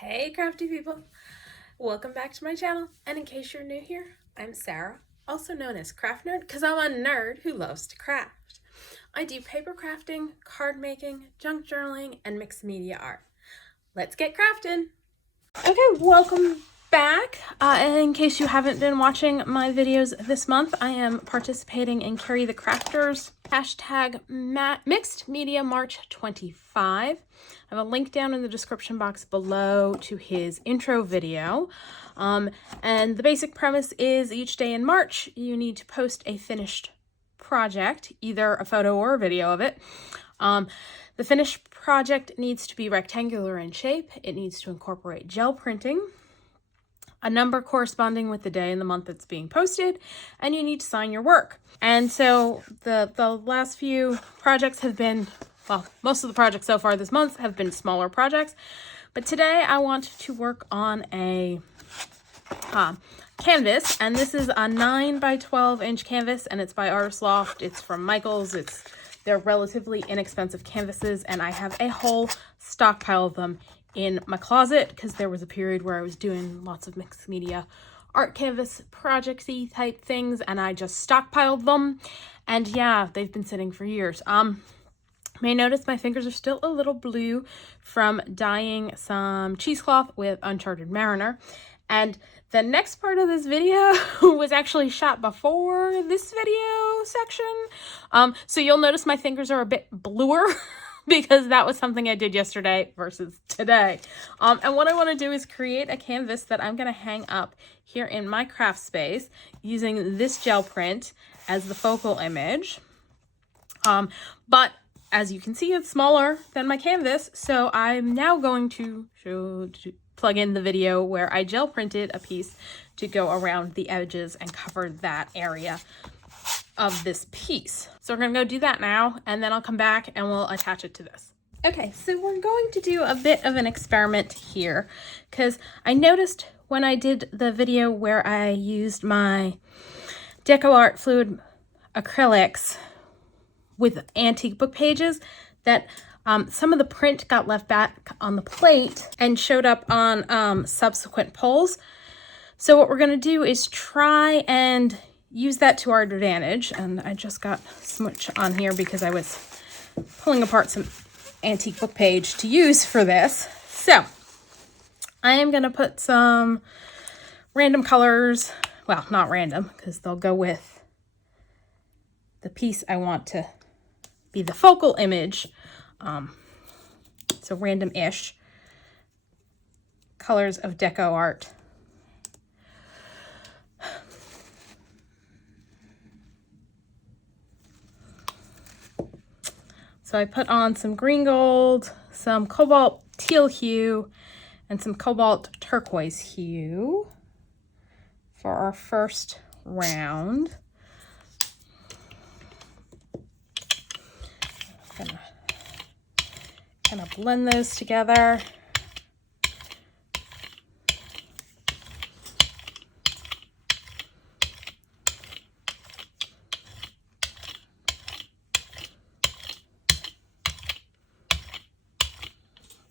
Hey crafty people! Welcome back to my channel, and in case you're new here, I'm Sarah, also known as Craft Nerd because I'm a nerd who loves to craft. I do paper crafting, card making, junk journaling, and mixed media art. Let's get crafting! Okay, welcome back. In case you haven't been watching my videos this month, I am participating in Ceri the Crafters hashtag Mixed Media March 25. I have a link down in the description box below to his intro video. And the basic premise is each day in March, you need to post a finished project, either a photo or a video of it. The finished project needs to be rectangular in shape. It needs to incorporate gel printing, a number corresponding with the day and the month it's being posted, and you need to sign your work. And so the last few projects have been, well, most of the projects so far this month have been smaller projects, but today I want to work on a canvas, and this is a 9 by 12 inch canvas, and it's by Artist Loft. It's from Michaels. They're relatively inexpensive canvases, and I have a whole stockpile of them in my closet because there was a period where I was doing lots of mixed media art canvas projecty type things, and I just stockpiled them. And yeah, they've been sitting for years. May notice my fingers are still a little blue from dyeing some cheesecloth with Uncharted Mariner. And the next part of this video was actually shot before this video section. So you'll notice my fingers are a bit bluer because that was something I did yesterday versus today. And what I want to do is create a canvas that I'm going to hang up here in my craft space using this gel print as the focal image. But as you can see, it's smaller than my canvas. So I'm now going to plug in the video where I gel printed a piece to go around the edges and cover that area of this piece. So we're gonna go do that now, and then I'll come back and we'll attach it to this. Okay, so we're going to do a bit of an experiment here because I noticed when I did the video where I used my Deco Art fluid acrylics with antique book pages that some of the print got left back on the plate and showed up on subsequent pulls. So what we're going to do is try and use that to our advantage. And I just got smudge on here because I was pulling apart some antique book page to use for this. So I am going to put some random colors. Well, not random because they'll go with the piece I want to be the focal image. So random-ish colors of Deco Art. So I put on some green gold, some Cobalt Teal Hue, and some Cobalt Turquoise Hue for our first round. I'm gonna kind of blend those together.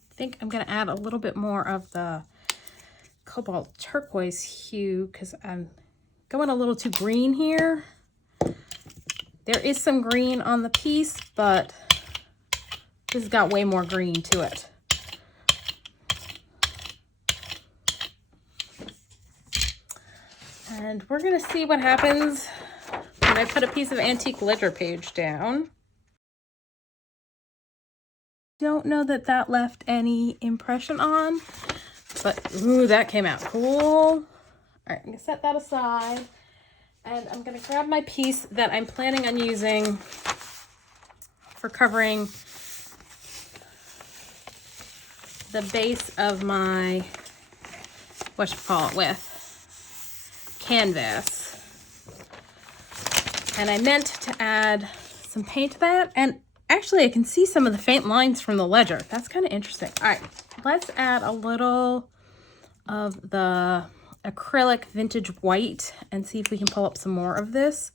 I think I'm going to add a little bit more of the Cobalt Turquoise Hue because I'm going a little too green here. There is some green on the piece, but this has got way more green to it. And we're going to see what happens when I put a piece of antique ledger page down. Don't know that that left any impression on, but ooh, that came out cool. All right, I'm going to set that aside. And I'm going to grab my piece that I'm planning on using for covering the base of my, with canvas. And I meant to add some paint to that. And actually I can see some of the faint lines from the ledger. That's kind of interesting. All right, let's add a little of the acrylic vintage white and see if we can pull up some more of this.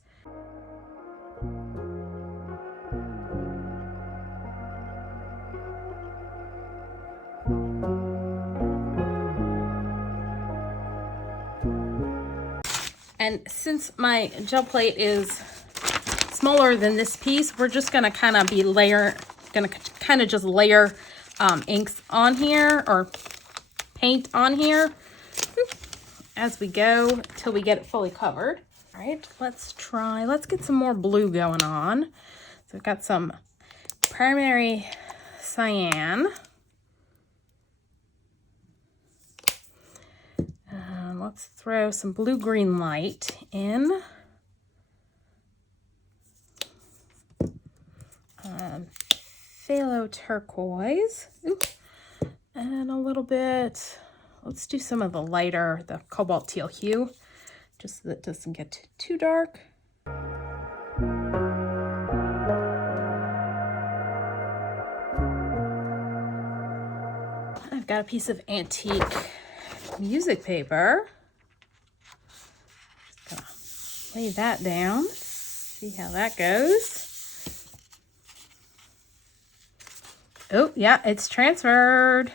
And since my gel plate is smaller than this piece, we're just gonna kind of just layer inks on here, or paint on here as we go till we get it fully covered. All right, let's get some more blue going on. So we've got some primary cyan. Let's throw some blue-green light in. Phthalo Turquoise. Ooh. And a little bit, let's do some of the lighter, the Cobalt Teal Hue, just so that it doesn't get too dark. I've got a piece of antique music paper. Just gonna lay that down, see how that goes. Oh, yeah, it's transferred.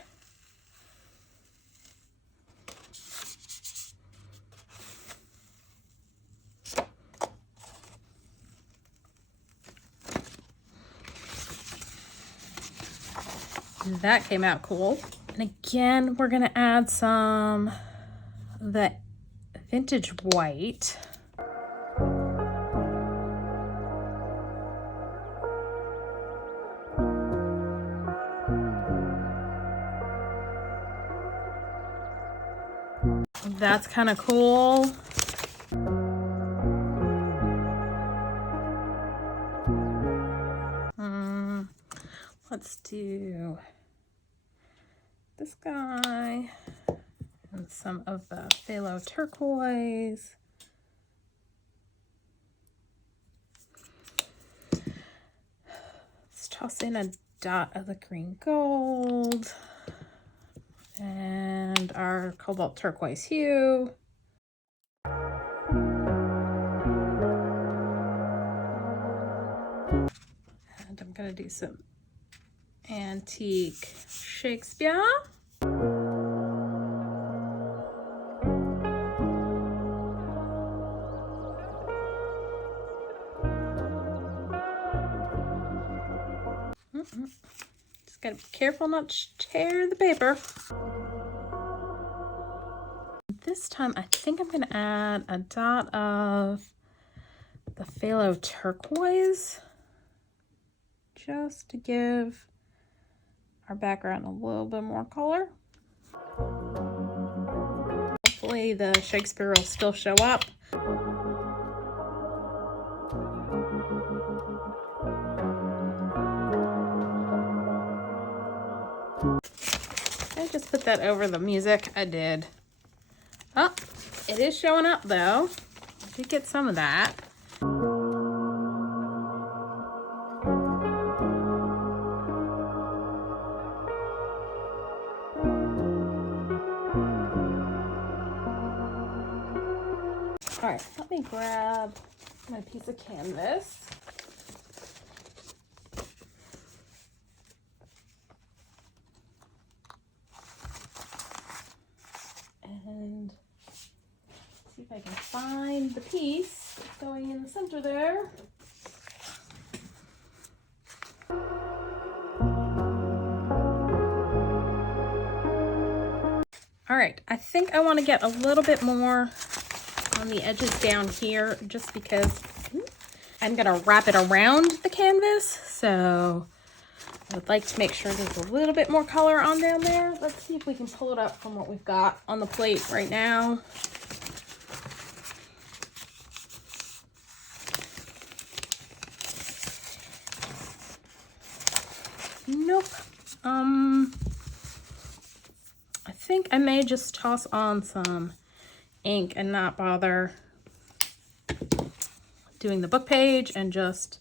That came out cool. And again, we're gonna add some of the vintage white. That's kind of cool. Let's do this guy and some of the Phthalo Turquoise. Let's toss in a dot of the green gold and our Cobalt Turquoise Hue. And I'm gonna do some antique Shakespeare. Just gotta be careful not to tear the paper. This time I think I'm gonna add a dot of the Phthalo Turquoise just to give our background a little bit more color. Hopefully the Shakespeare will still show up. I just put that over the music. I did. Oh, it is showing up though. I did get some of that. All right, let me grab my piece of canvas. And see if I can find the piece that's going in the center there. All right, I think I want to get a little bit more on the edges down here just because I'm gonna wrap it around the canvas, so I would like to make sure there's a little bit more color on down there. Let's see if we can pull it up from what we've got on the plate right now. Nope. I think I may just toss on some ink and not bother doing the book page and just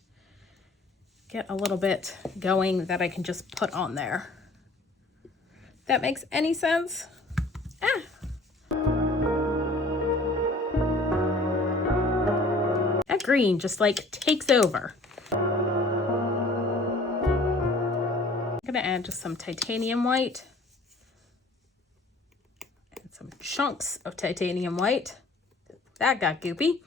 get a little bit going that I can just put on there. That makes any sense? That green just like takes over. I'm gonna add just some titanium white and some chunks of titanium white. that got goopy.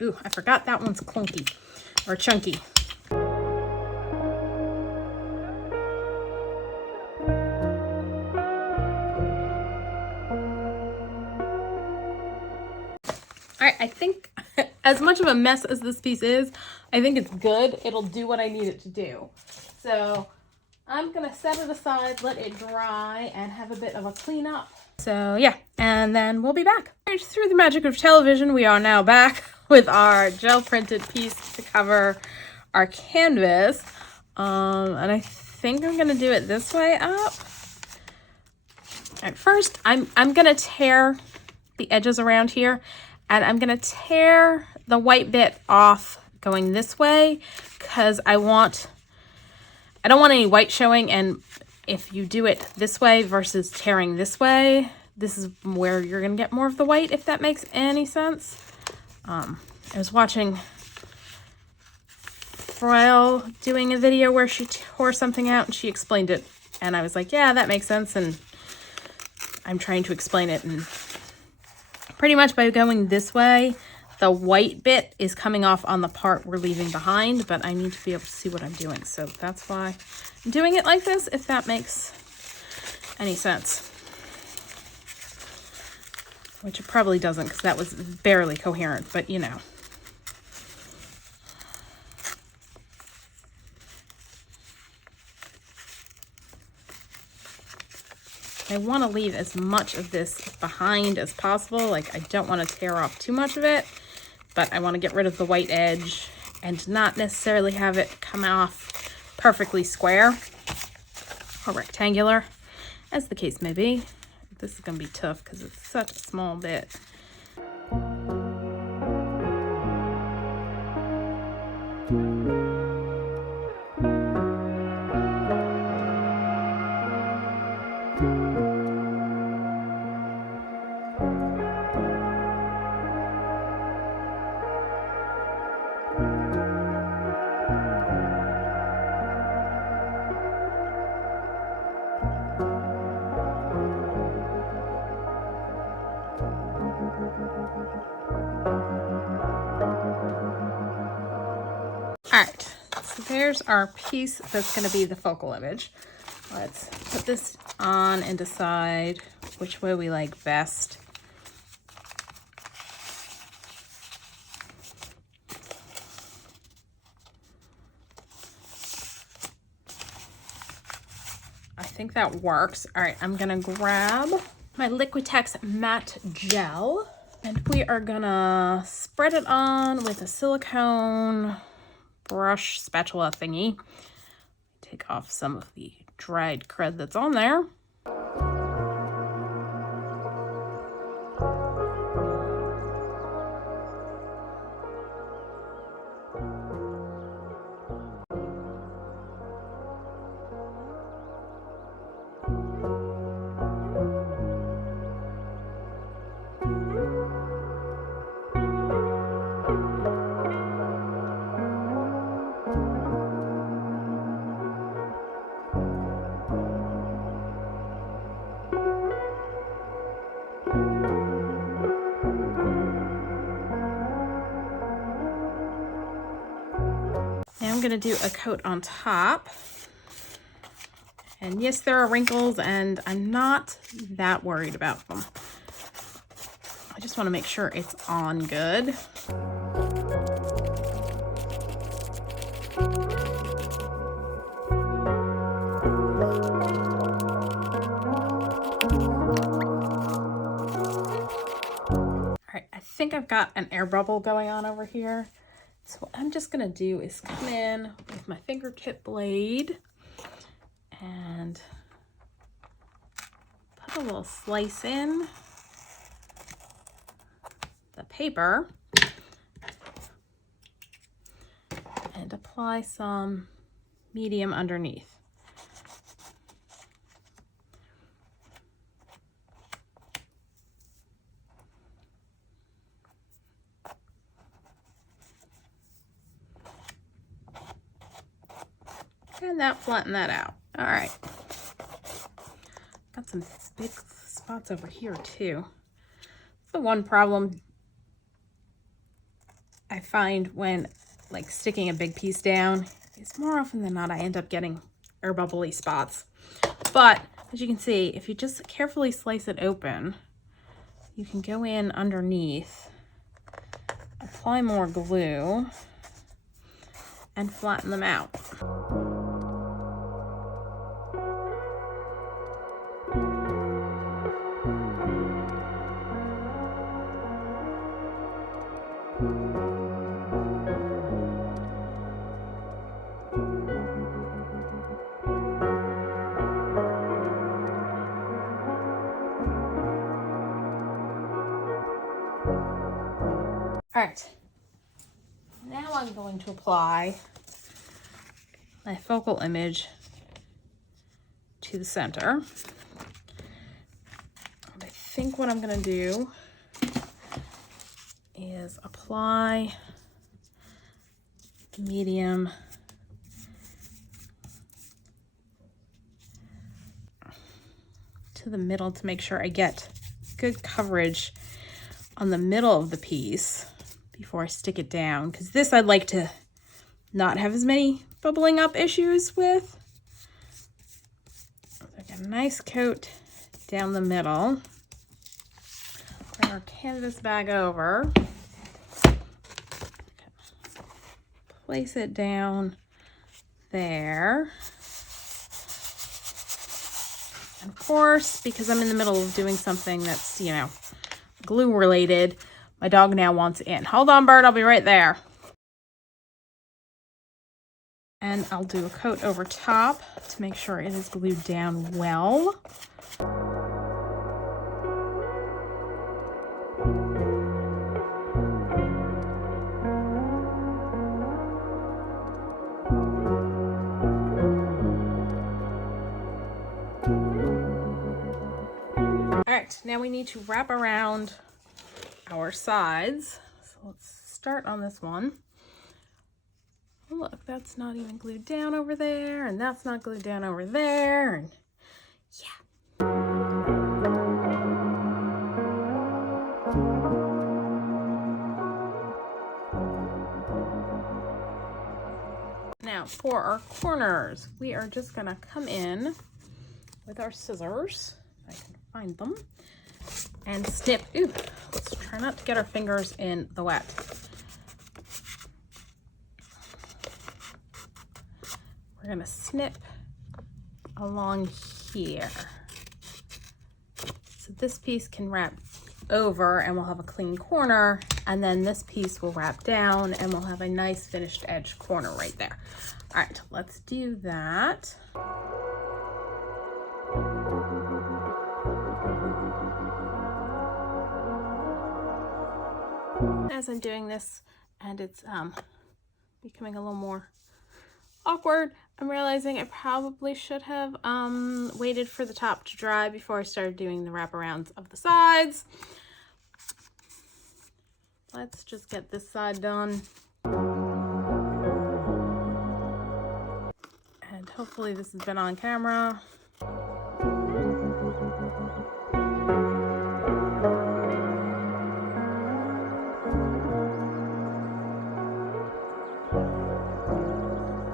Ooh, I forgot that one's clunky or chunky. All right, I think as much of a mess as this piece is, I think it's good. It'll do what I need it to do. So I'm gonna set it aside, let it dry, and have a bit of a cleanup. So yeah, and then we'll be back. Right, through the magic of television, we are now back with our gel printed piece to cover our canvas. And I think I'm gonna do it this way up. At first, I'm gonna tear the edges around here, and I'm gonna tear the white bit off going this way because I don't want any white showing, and if you do it this way versus tearing this way, this is where you're gonna get more of the white, if that makes any sense. I was watching Frail doing a video where she tore something out and she explained it, and I was like, yeah, that makes sense, and I'm trying to explain it, and pretty much by going this way, the white bit is coming off on the part we're leaving behind, but I need to be able to see what I'm doing. So that's why I'm doing it like this, if that makes any sense. Which it probably doesn't, because that was barely coherent, but you know. I want to leave as much of this behind as possible. Like, I don't want to tear off too much of it, but I want to get rid of the white edge and not necessarily have it come off perfectly square or rectangular, as the case may be. This is going to be tough because it's such a small bit. All right, so there's our piece that's going to be the focal image. Let's put this on and decide which way we like best. I think that works. All right, I'm going to grab my Liquitex matte gel, and we are going to spread it on with a silicone brush spatula thingy. Take off some of the dried crud that's on there. I'm going to do a coat on top. And yes, there are wrinkles, and I'm not that worried about them. I just want to make sure it's on good. All right, I think I've got an air bubble going on over here. So what I'm just gonna do is come in with my fingertip blade and put a little slice in the paper and apply some medium underneath. And that flatten that out. All right. Got some big spots over here too. the one problem I find when like sticking a big piece down is more often than not I end up getting air bubbly spots. But as you can see, if you just carefully slice it open, you can go in underneath, apply more glue, and flatten them out. All right, now I'm going to apply my focal image to the center. And I think what I'm going to do is apply the medium to the middle to make sure I get good coverage on the middle of the piece before I stick it down, because this I'd like to not have as many bubbling up issues with. Like a nice coat down the middle. Bring our canvas bag over. Place it down there. And of course, because I'm in the middle of doing something that's, you know, glue related, my dog now wants in. Hold on, Bird, I'll be right there. And I'll do a coat over top to make sure it is glued down well. All right, now we need to wrap around our sides. So let's start on this one. Oh, look, that's not even glued down over there, and that's not glued down over there, and yeah. Now for our corners, we are just gonna come in with our scissors, if I can find them, and snip. Ooh, let's try not to get our fingers in the wet. We're gonna snip along here. So this piece can wrap over and we'll have a clean corner, and then this piece will wrap down and we'll have a nice finished edge corner right there. All right, let's do that. As I'm doing this and it's becoming a little more awkward, I'm realizing I probably should have waited for the top to dry before I started doing the wraparounds of the sides. Let's just get this side done. And hopefully this has been on camera.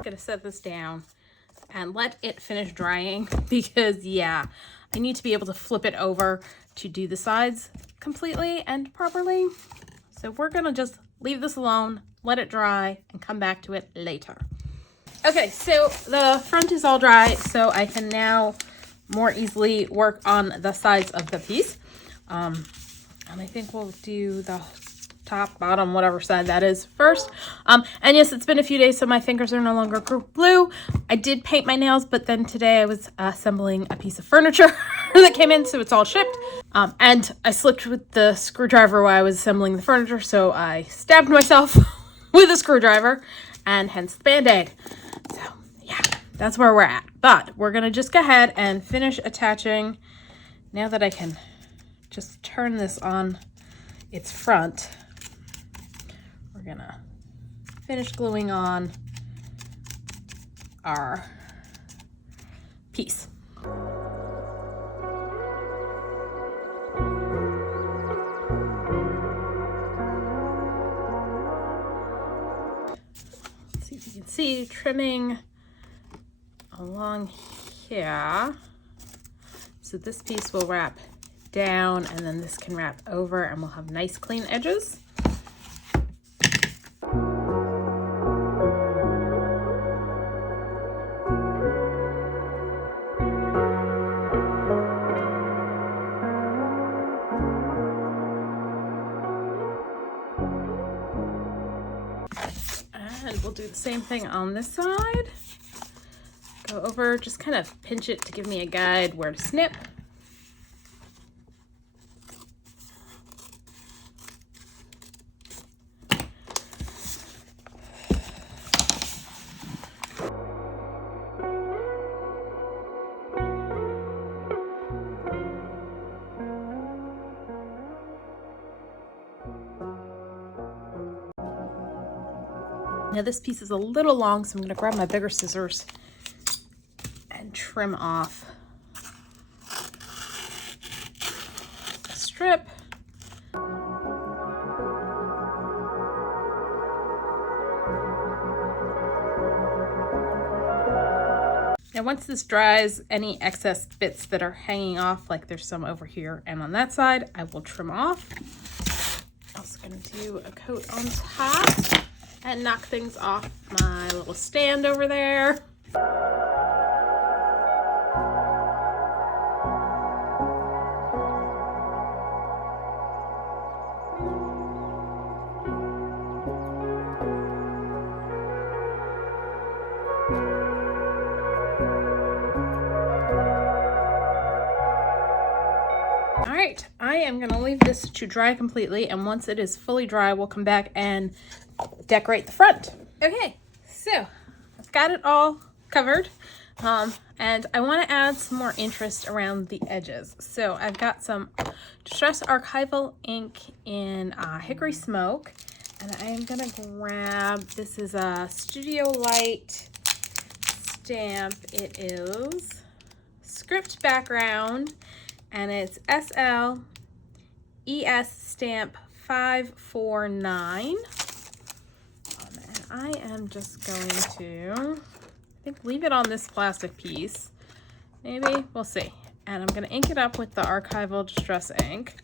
Gonna set this down and let it finish drying, because yeah, I need to be able to flip it over to do the sides completely and properly. So we're gonna just leave this alone, let it dry, and come back to it later. Okay, so the front is all dry, so I can now more easily work on the sides of the piece. And I think we'll do the top, bottom, whatever side that is first. And yes, it's been a few days, so my fingers are no longer blue. I did paint my nails, but then today I was assembling a piece of furniture that came in, so it's all shipped. And I slipped with the screwdriver while I was assembling the furniture, so I stabbed myself with a screwdriver, and hence the Band-Aid. So yeah, that's where we're at. But we're gonna just go ahead and finish attaching. Now that I can just turn this on its front, we're gonna finish gluing on our piece. trimming along here. So this piece will wrap down and then this can wrap over and we'll have nice clean edges. And we'll do the same thing on this side. Go over, just kind of pinch it to give me a guide where to snip. Now this piece is a little long, so I'm going to grab my bigger scissors and trim off a strip. Now once this dries, any excess bits that are hanging off, like there's some over here and on that side, I will trim off. I'm also going to do a coat on top and knock things off my little stand over there. All right, I am gonna leave this to dry completely, and once it is fully dry, we'll come back and decorate the front. Okay, so I've got it all covered, and I want to add some more interest around the edges. So I've got some Distress Archival ink in Hickory Smoke, and I am gonna grab, this is a Studio Light stamp. It is script background, and it's SLES stamp 549. I am just going to, I think, leave it on this plastic piece. Maybe, we'll see. And I'm going to ink it up with the Archival Distress ink.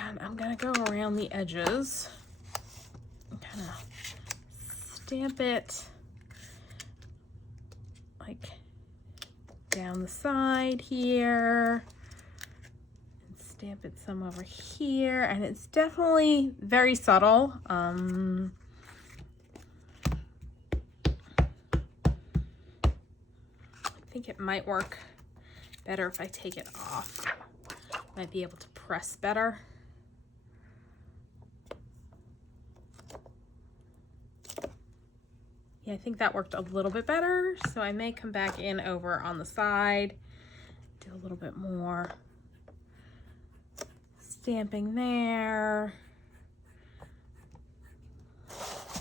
And I'm going to go around the edges and kind of stamp it like down the side here. Stamp it some over here, and it's definitely very subtle. I think it might work better if I take it off. Might be able to press better. Yeah, I think that worked a little bit better, so I may come back in over on the side, do a little bit more stamping there,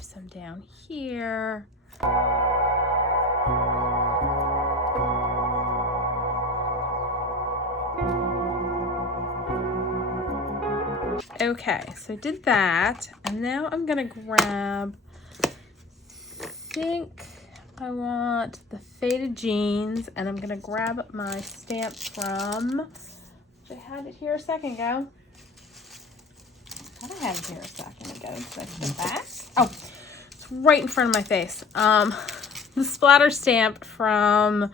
some down here. Okay, so I did that, and now I'm gonna grab, I think I want the Faded Jeans, and I'm gonna grab my stamp from, I had it here a second ago. I thought I had it here a second ago. So I put it back. Oh, it's right in front of my face. The splatter stamp from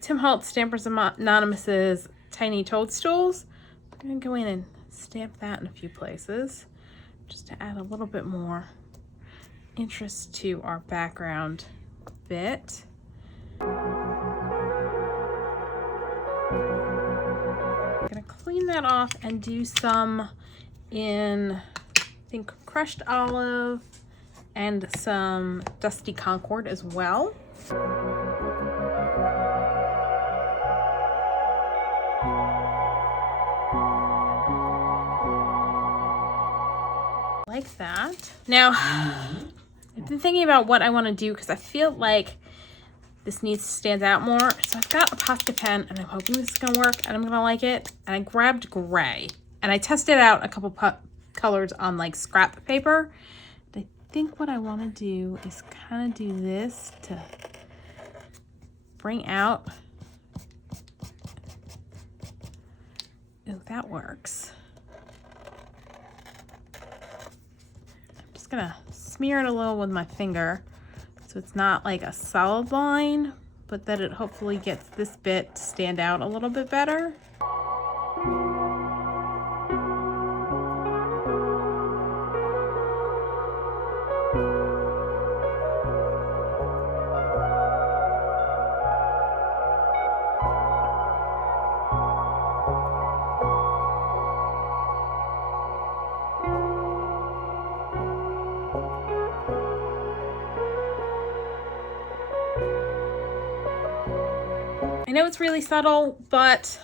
Tim Holtz Stampers Anonymous's Tiny Toadstools. I'm going to go in and stamp that in a few places just to add a little bit more interest to our background bit. I'm gonna clean that off and do some in, I think, crushed olive and some Dusty Concord as well. Like that. Now, I've been thinking about what I want to do because I feel like this needs to stand out more. So I've got a Posca pen, and I'm hoping this is going to work, and I'm going to like it. And I grabbed gray, and I tested out a couple colors on like scrap paper think what I want to do is kind of do this to bring out. Oh, that works. I'm just gonna smear it a little with my finger so it's not like a solid line, but that it hopefully gets this bit to stand out a little bit better. I know it's really subtle, but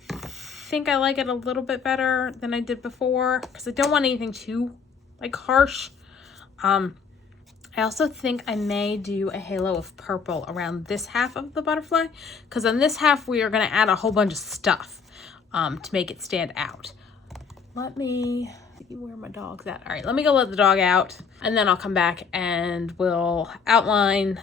I think I like it a little bit better than I did before because I don't want anything too like harsh. I also think I may do a halo of purple around this half of the butterfly because on this half we are going to add a whole bunch of stuff to make it stand out. Let me see where my dog's at. All right, let me go let the dog out and then I'll come back and we'll outline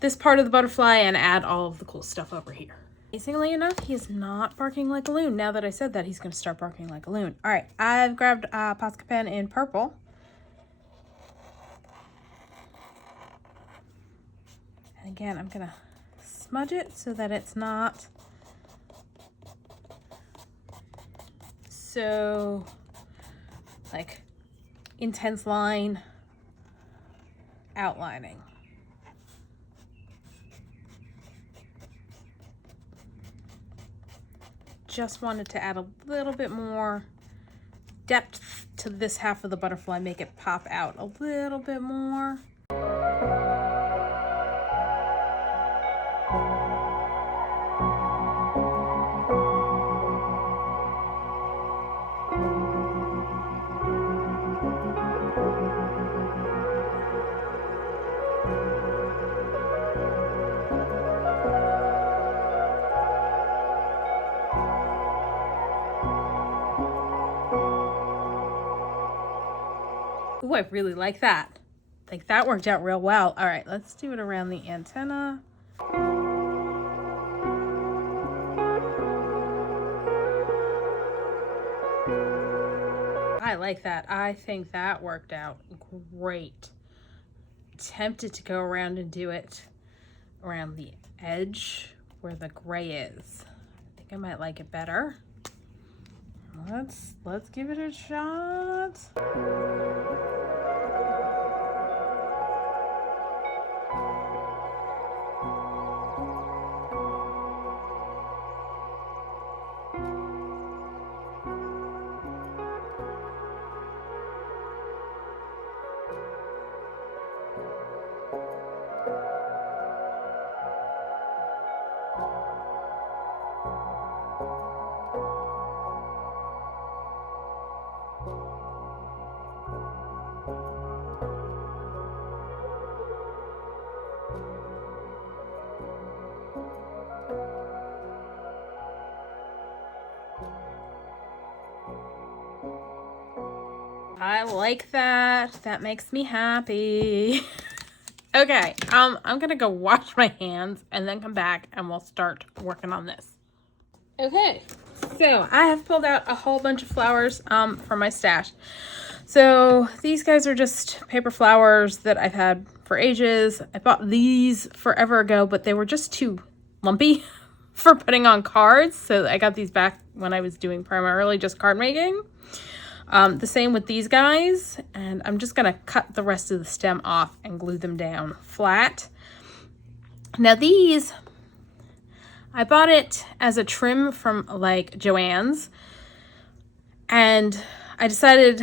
this part of the butterfly and add all of the cool stuff over here. Amazingly enough, he is not barking like a loon. Now that I said that, he's going to start barking like a loon. All right, I've grabbed a Posca pen in purple. And again, I'm going to smudge it so that it's not so like intense line outlining. Just wanted to add a little bit more depth to this half of the butterfly, make it pop out a little bit more. Ooh, I really like that. Like that worked out real well. All right, let's do it around the antenna. I like that. I think that worked out great. Tempted to go around and do it around the edge where the gray is. I think I might like it better. Let's give it a shot. I like that. That makes me happy. Okay, I'm gonna go wash my hands and then come back and we'll start working on this. Okay, so I have pulled out a whole bunch of flowers from my stash. So these guys are just paper flowers that I've had for ages. I bought these forever ago, but they were just too lumpy for putting on cards. So I got these back when I was doing primarily just card making. The same with these guys, and I'm just gonna cut the rest of the stem off and glue them down flat. Now these, I bought it as a trim from like Joann's, and I decided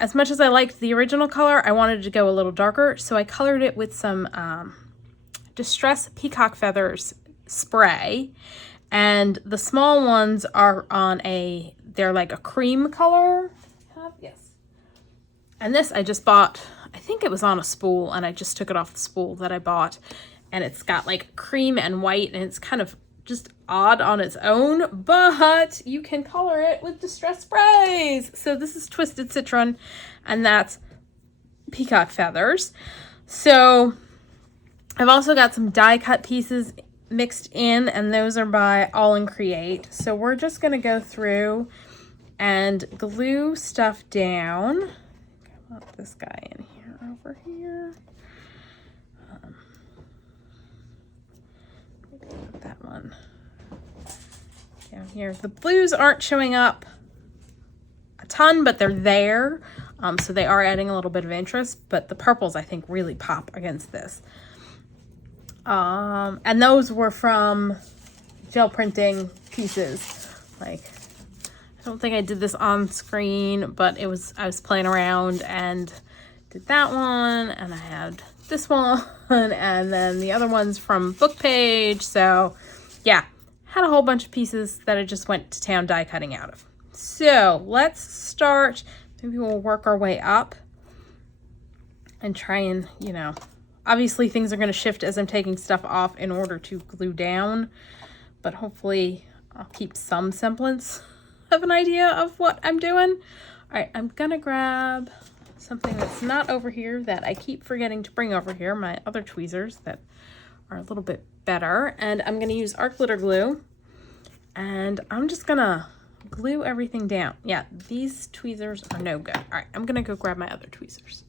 as much as I liked the original color, I wanted to go a little darker, so I colored it with some Distress Peacock Feathers spray, and the small ones are on they're like a cream color. Yes. And this I just bought, I think it was on a spool, and I just took it off the spool that I bought, and it's got like cream and white, and it's kind of just odd on its own, but you can color it with distress sprays. So this is Twisted Citron, and that's peacock feathers. So I've also got some die cut pieces mixed in, and those are by Aall Create. So we're just going to go through and glue stuff down. I want this guy in here, over here. Maybe put that one down here. The blues aren't showing up a ton, but they're there. So they are adding a little bit of interest, but the purples I think really pop against this. And those were from gel printing pieces. Like, I don't think I did this on screen, but I was playing around and did that one, and I had this one, and then the other one's from Book Page. So yeah, had a whole bunch of pieces that I just went to town die cutting out of. So let's start. Maybe we'll work our way up and try and, you know, obviously things are going to shift as I'm taking stuff off in order to glue down, but hopefully I'll keep some semblance of an idea of what I'm doing. All right, I'm going to grab something that's not over here that I keep forgetting to bring over here, my other tweezers that are a little bit better, and I'm going to use art glitter glue, and I'm just going to glue everything down. Yeah, these tweezers are no good. All right, I'm going to go grab my other tweezers.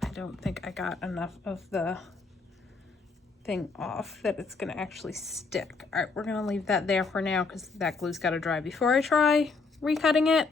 I don't think I got enough of the thing off that it's going to actually stick. All right, we're going to leave that there for now because that glue's got to dry before I try recutting it.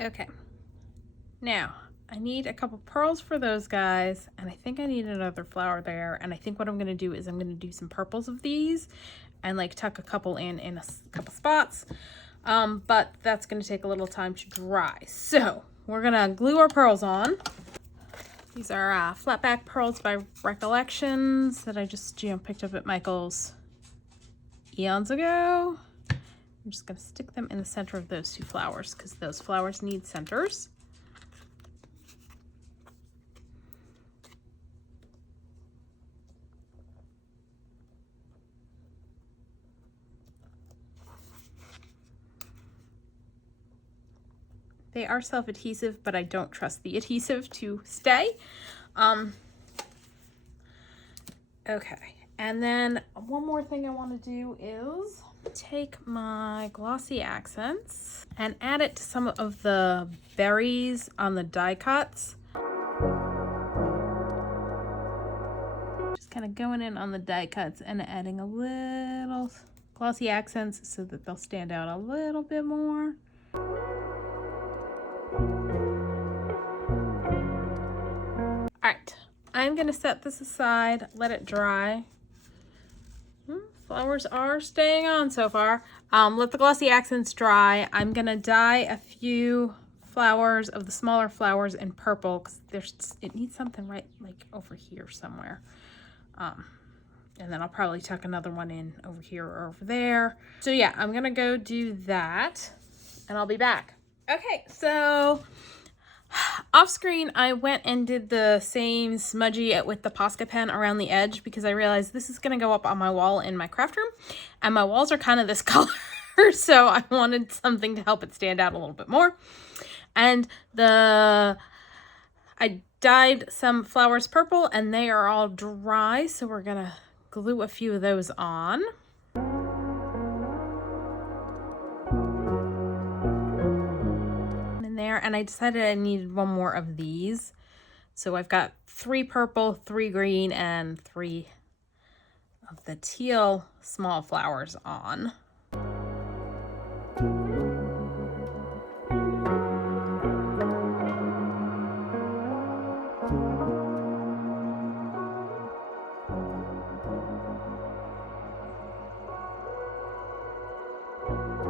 Okay, now I need a couple pearls for those guys, and I think I need another flower there, and I think what I'm going to do is I'm going to do some purples of these and like tuck a couple in a couple spots, but that's going to take a little time to dry. So we're going to glue our pearls on. These are flat back pearls by Recollections that I just picked up at Michael's eons ago. I'm just going to stick them in the center of those two flowers because those flowers need centers. They are self-adhesive, but I don't trust the adhesive to stay. Okay, and then one more thing I want to do is take my glossy accents and add it to some of the berries on the die cuts. Just kind of going in on the die cuts and adding a little glossy accents so that they'll stand out a little bit more. Alright, I'm going to set this aside, let it dry. Flowers are staying on so far. Let the glossy accents dry. I'm going to dye a few flowers of the smaller flowers in purple because it needs something right like over here somewhere. And then I'll probably tuck another one in over here or over there. So yeah, I'm going to go do that and I'll be back. Okay, so off screen, I went and did the same smudgy with the Posca pen around the edge because I realized this is going to go up on my wall in my craft room, and my walls are kind of this color, so I wanted something to help it stand out a little bit more. And I dyed some flowers purple, and they are all dry, so we're going to glue a few of those on. There, and I decided I needed one more of these, so I've got 3 purple, 3 green, and 3 of the teal small flowers on.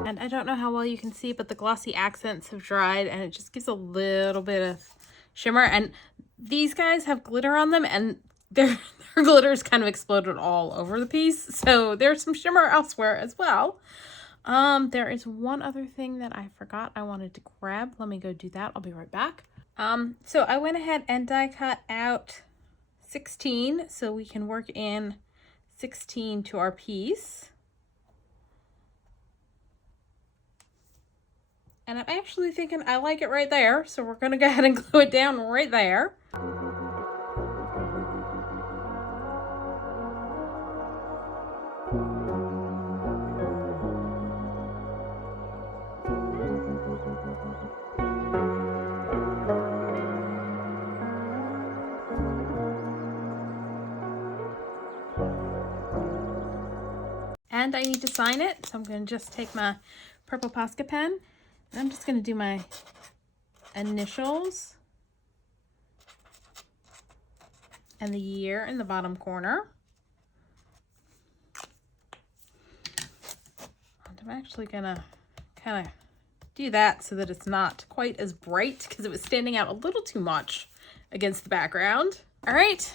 And I don't know how well you can see, but the glossy accents have dried and it just gives a little bit of shimmer. And these guys have glitter on them, and their glitter's kind of exploded all over the piece. So there's some shimmer elsewhere as well. There is one other thing that I forgot I wanted to grab. Let me go do that. I'll be right back. So I went ahead and die cut out 16 so we can work in 16 to our piece. And I'm actually thinking I like it right there, so we're going to go ahead and glue it down right there. And I need to sign it, so I'm going to just take my purple Posca pen. And I'm just going to do my initials and the year in the bottom corner. And I'm actually going to kind of do that so that it's not quite as bright because it was standing out a little too much against the background. All right,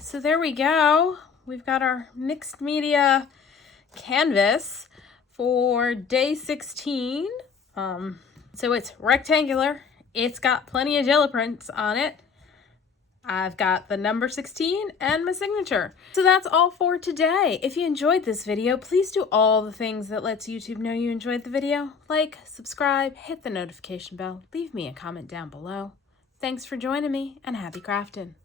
so there we go. We've got our mixed media canvas for day 16. So it's rectangular. It's got plenty of jello prints on it. I've got the number 16 and my signature. So that's all for today. If you enjoyed this video, please do all the things that lets YouTube know you enjoyed the video. Like, subscribe, hit the notification bell, leave me a comment down below. Thanks for joining me, and happy crafting.